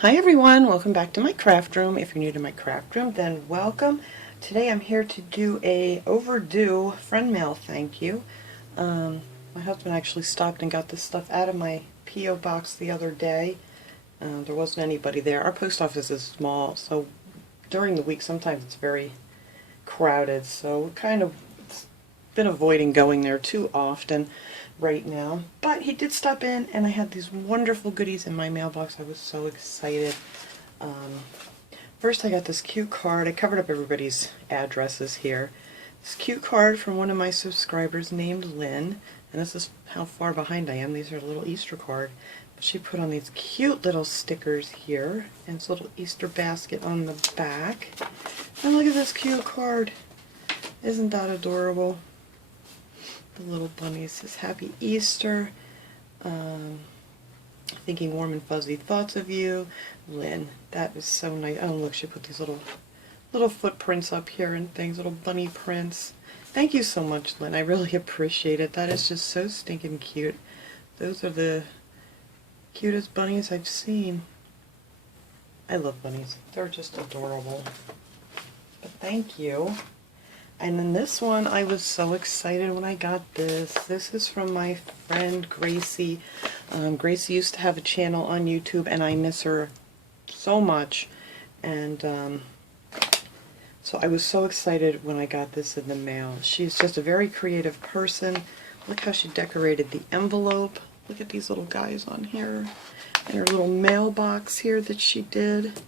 Hi everyone, welcome back to my craft room. If you're new to my craft room, then welcome. Today I'm here to do a overdue friend mail thank you. My husband actually stopped and got this stuff out of my P.O. box the other day. There wasn't anybody there. Our post office is small, so during the week sometimes it's very crowded, so we're kind of been avoiding going there too often right now. But he did stop in, and I had these wonderful goodies in my mailbox. I was so excited. First I got this cute card. I covered up everybody's addresses here. This cute card from one of my subscribers named Lynn, and this is how far behind I am. These are a little Easter card. But she put on these cute little stickers here, and it's a little Easter basket on the back. And look at this cute card. Isn't that adorable? The little bunny says Happy Easter, thinking warm and fuzzy thoughts of you, Lynn. That is so nice. Oh look, she put these little footprints up here and things, little bunny prints. Thank you so much, Lynn. I really appreciate it. That is just so stinking cute. Those are the cutest bunnies I've seen. I love bunnies. They're just adorable. But thank you. And then this one, I was so excited when I got this. This is from my friend Gracie. Gracie used to have a channel on YouTube, and I miss her so much. And so I was so excited when I got this in the mail. She's just a very creative person. Look how she decorated the envelope. Look at these little guys on here. And her little mailbox here that she did.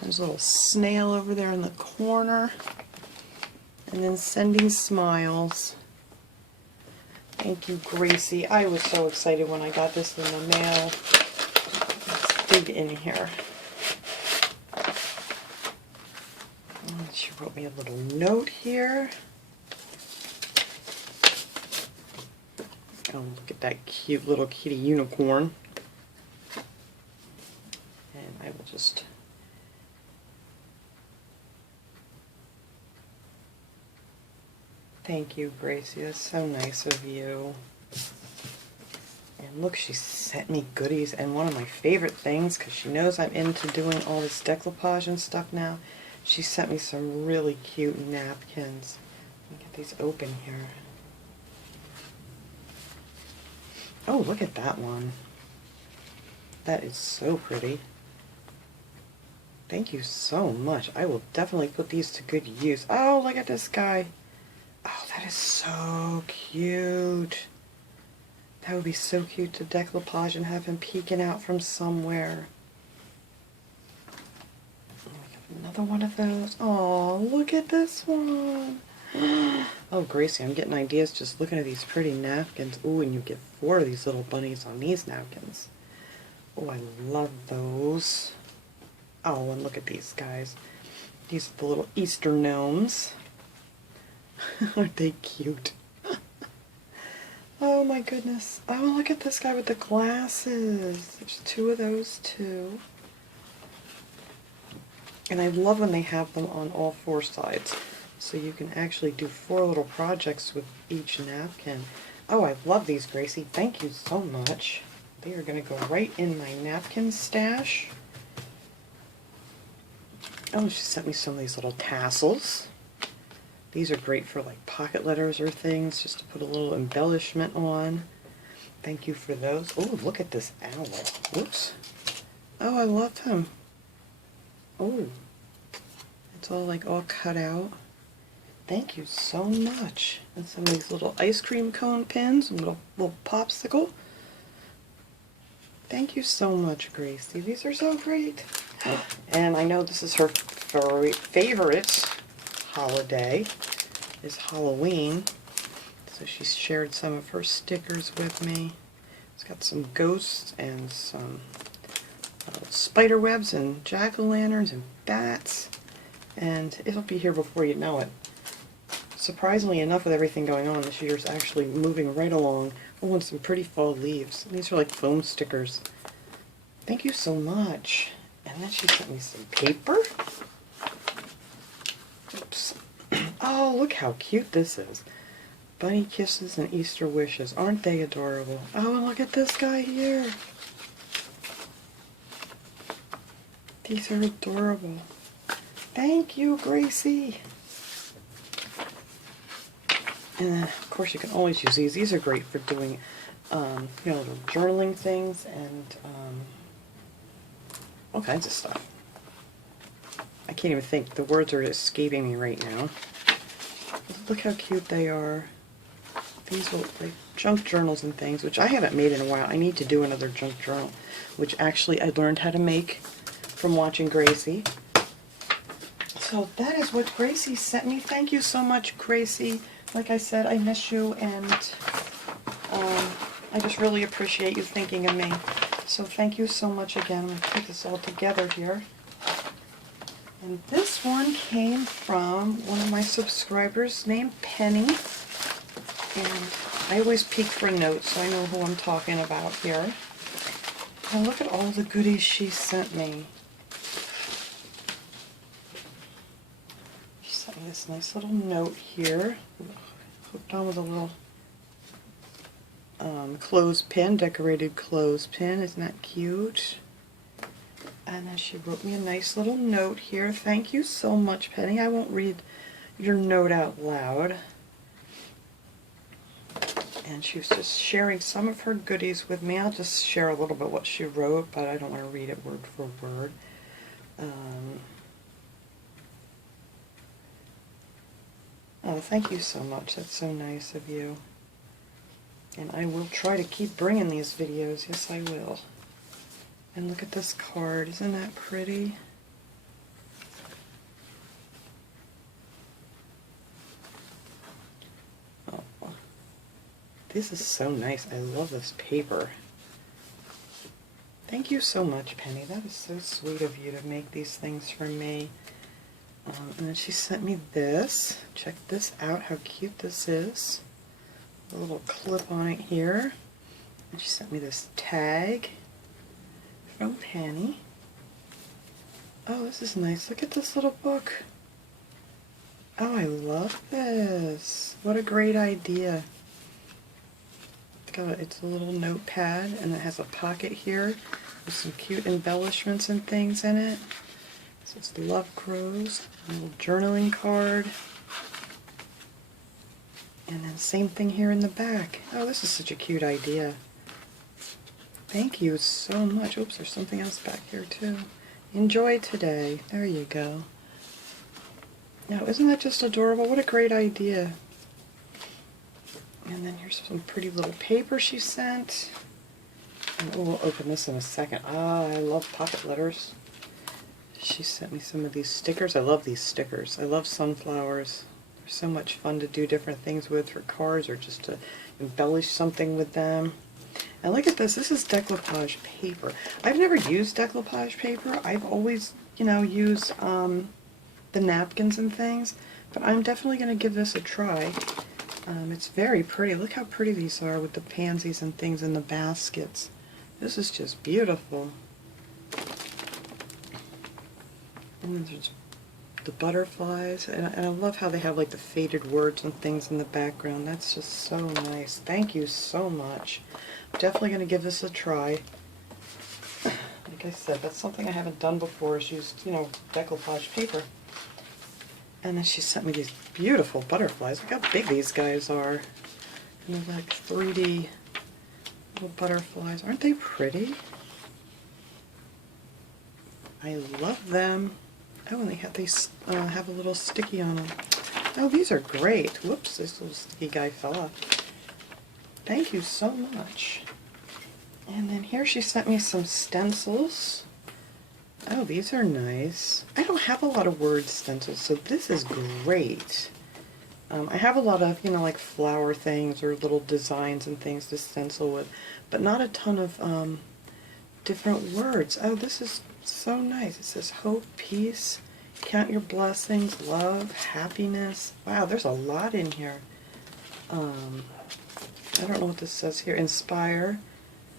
There's a little snail over there in the corner. And then sending smiles. Thank you, Gracie. I was so excited when I got this in the mail. Let's dig in here. And she wrote me a little note here. Oh, look at that cute little kitty unicorn. And I will just... Thank you, Gracie. That's so nice of you. And look, she sent me goodies, and one of my favorite things, because she knows I'm into doing all this decoupage and stuff now, she sent me some really cute napkins. Let me get these open here. Oh, look at that one. That is so pretty. Thank you so much. I will definitely put these to good use. Oh, look at this guy. Oh, that is so cute. That would be so cute to decoupage and have him peeking out from somewhere. Another one of those. Oh, look at this one. Oh, Gracie, I'm getting ideas just looking at these pretty napkins. Ooh, and you get 4 of these little bunnies on these napkins. Oh, I love those. Oh, and look at these guys. These are the little Easter gnomes. Aren't they cute? Oh my goodness. Oh, look at this guy with the glasses. There's 2 of those too. And I love when they have them on all 4 sides. So you can actually do 4 little projects with each napkin. Oh, I love these, Gracie. Thank you so much. They are going to go right in my napkin stash. Oh, she sent me some of these little tassels. These are great for like pocket letters or things, just to put a little embellishment on. Thank you for those. Oh, look at this owl. Whoops. Oh, I love him. Oh, it's all like all cut out. Thank you so much. And some of these little ice cream cone pins, and little popsicle. Thank you so much, Gracie. These are so great. And I know this is her favorite holiday is Halloween, so she shared some of her stickers with me. It's got some ghosts and some spider webs and jack-o'-lanterns and bats, and it'll be here before you know it. Surprisingly enough, with everything going on, this year's actually moving right along. Oh, and some pretty fall leaves. These are like foam stickers. Thank you so much. And then she sent me some paper. Oops. Oh, look how cute this is. Bunny kisses and Easter wishes. Aren't they adorable? Oh, and look at this guy here. These are adorable. Thank you, Gracie. And of course you can always use these. These are great for doing, little journaling things and all kinds of stuff. I can't even think. The words are escaping me right now. Look how cute they are. These little like junk journals and things, which I haven't made in a while. I need to do another junk journal, which actually I learned how to make from watching Gracie. So that is what Gracie sent me. Thank you so much, Gracie. Like I said, I miss you, and I just really appreciate you thinking of me. So thank you so much again. I'm going to put this all together here. And this one came from one of my subscribers named Penny. And I always peek for notes so I know who I'm talking about here. And look at all the goodies she sent me. She sent me this nice little note here, hooked on with a little clothespin, decorated clothespin. Isn't that cute? And then she wrote me a nice little note here. Thank you so much, Penny. I won't read your note out loud. And she was just sharing some of her goodies with me. I'll just share a little bit what she wrote, but I don't want to read it word for word. Oh, thank you so much. That's so nice of you. And I will try to keep bringing these videos. Yes, I will. And look at this card. Isn't that pretty? Oh, this is so nice. I love this paper. Thank you so much, Penny. That is so sweet of you to make these things for me. And then she sent me this. Check this out, how cute this is. A little clip on it here. And she sent me this tag from Penny. Oh, this is nice. Look at this little book. Oh, I love this. What a great idea. It's a little notepad, and it has a pocket here with some cute embellishments and things in it. So it's Love Grows, a little journaling card. And then same thing here in the back. Oh, this is such a cute idea. Thank you so much. Oops, there's something else back here too. Enjoy today. There you go. Now, isn't that just adorable? What a great idea. And then here's some pretty little paper she sent. And we'll open this in a second. Ah, I love pocket letters. She sent me some of these stickers. I love these stickers. I love sunflowers. They're so much fun to do different things with for cards or just to embellish something with them. And look at this. This is decoupage paper. I've never used decoupage paper. I've always, used the napkins and things. But I'm definitely going to give this a try. It's very pretty. Look how pretty these are with the pansies and things in the baskets. This is just beautiful. And then there's the butterflies, and I love how they have like the faded words and things in the background. That's just so nice. Thank you so much. I'm definitely going to give this a try. Like I said, that's something I haven't done before, is used, decoupage paper. And then she sent me these beautiful butterflies. Look how big these guys are. And they're like 3D little butterflies. Aren't they pretty? I love them. Oh, and they have a little sticky on them. Oh, these are great. Whoops, this little sticky guy fell off. Thank you so much. And then here she sent me some stencils. Oh, these are nice. I don't have a lot of word stencils, so this is great. I have a lot of, like flower things or little designs and things to stencil with, but not a ton of different words. Oh, this is so nice. It says hope, peace, count your blessings, love, happiness. Wow, there's a lot in here. I don't know what this says here. Inspire.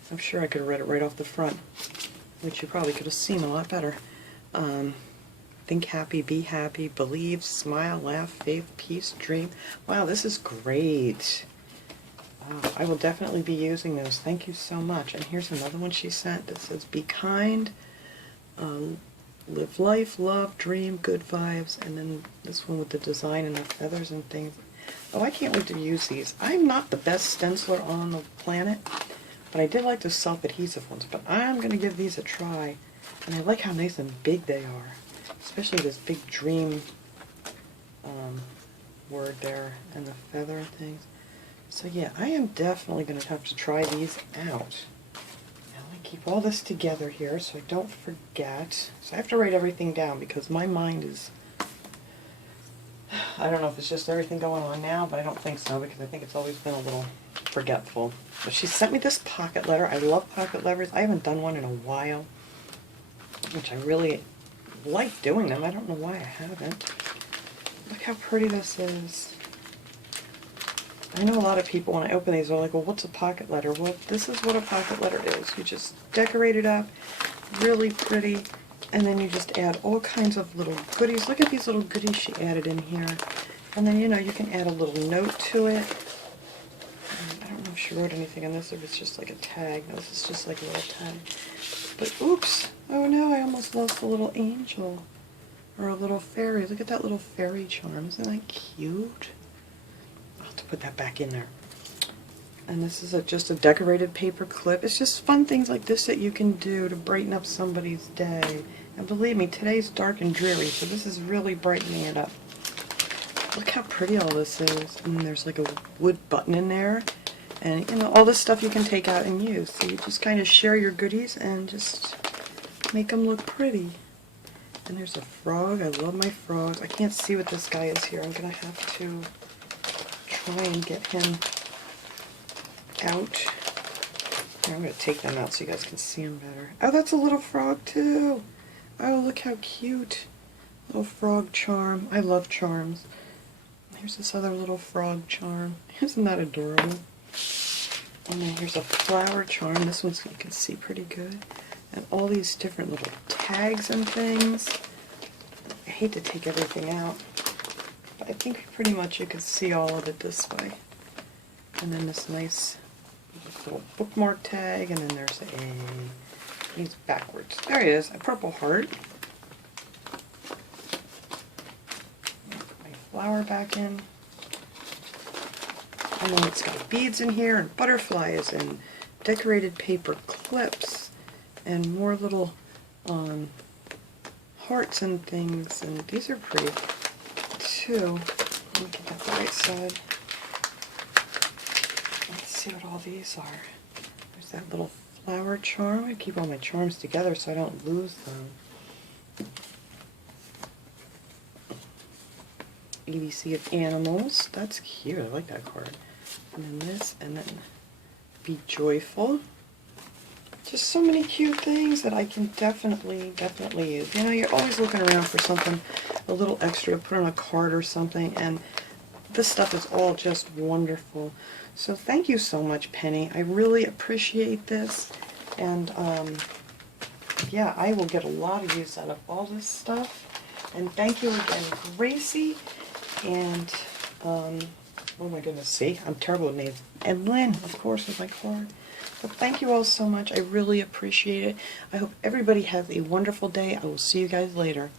I'm sure I could have read it right off the front, which you probably could have seen a lot better. Think happy, be happy, believe, smile, laugh, faith, peace, dream. Wow, this is great. I will definitely be using those. Thank you so much. And here's another one she sent that says be kind, live life, love, dream, good vibes, and then this one with the design and the feathers and things. Oh, I can't wait to use these. I'm not the best stenciler on the planet, but I did like the self-adhesive ones, but I'm going to give these a try. And I like how nice and big they are, especially this big dream word there and the feather and things. So yeah, I am definitely going to have to try these out. Now let me keep all this together here so I don't forget. So I have to write everything down because my mind is, I don't know if it's just everything going on now, but I don't think so because I think it's always been a little forgetful. But she sent me this pocket letter. I love pocket letters. I haven't done one in a while, which I really like doing them. I don't know why I haven't. Look how pretty this is. I know a lot of people, when I open these, are like, well, what's a pocket letter? Well, this is what a pocket letter is. You just decorate it up, really pretty, and then you just add all kinds of little goodies. Look at these little goodies she added in here. And then, you know, you can add a little note to it. I don't know if she wrote anything on this, if it's just like a tag. No, this is just like a little tag. But oops, oh no, I almost lost a little angel. Or a little fairy. Look at that little fairy charm. Isn't that cute? I'll have to put that back in there. And this is just a decorated paper clip. It's just fun things like this that you can do to brighten up somebody's day. And believe me, today's dark and dreary, so this is really brightening it up. Look how pretty all this is. And there's like a wood button in there. And you know, all this stuff you can take out and use. So you just kind of share your goodies and just make them look pretty. And there's a frog. I love my frogs. I can't see what this guy is here. I'm going to have to try and get him out. Here, I'm going to take them out so you guys can see them better. Oh, that's a little frog too. Oh, look how cute. Little frog charm. I love charms. Here's this other little frog charm. Isn't that adorable? And then here's a flower charm. This one's you can see pretty good. And all these different little tags and things. I hate to take everything out, but I think pretty much you can see all of it this way. And then this nice little bookmark tag, and then there's he's backwards. There he is, a purple heart. Put my flower back in. And then it's got beads in here, and butterflies, and decorated paper clips. And more little hearts and things, and these are pretty too. Let me get that right side. Let's see what all these are. There's that little flower charm. I keep all my charms together so I don't lose them. ABC of animals. That's cute. I like that card. And then this, and then be joyful. Just so many cute things that I can definitely use. You know, you're always looking around for something a little extra to put on a card or something, and this stuff is all just wonderful. So thank you so much, Penny. I really appreciate this, and yeah, I will get a lot of use out of all this stuff. And thank you again, Gracie, and oh my goodness, see, I'm terrible with names. And Lynn, of course, with my card. But thank you all so much. I really appreciate it. I hope everybody has a wonderful day. I will see you guys later.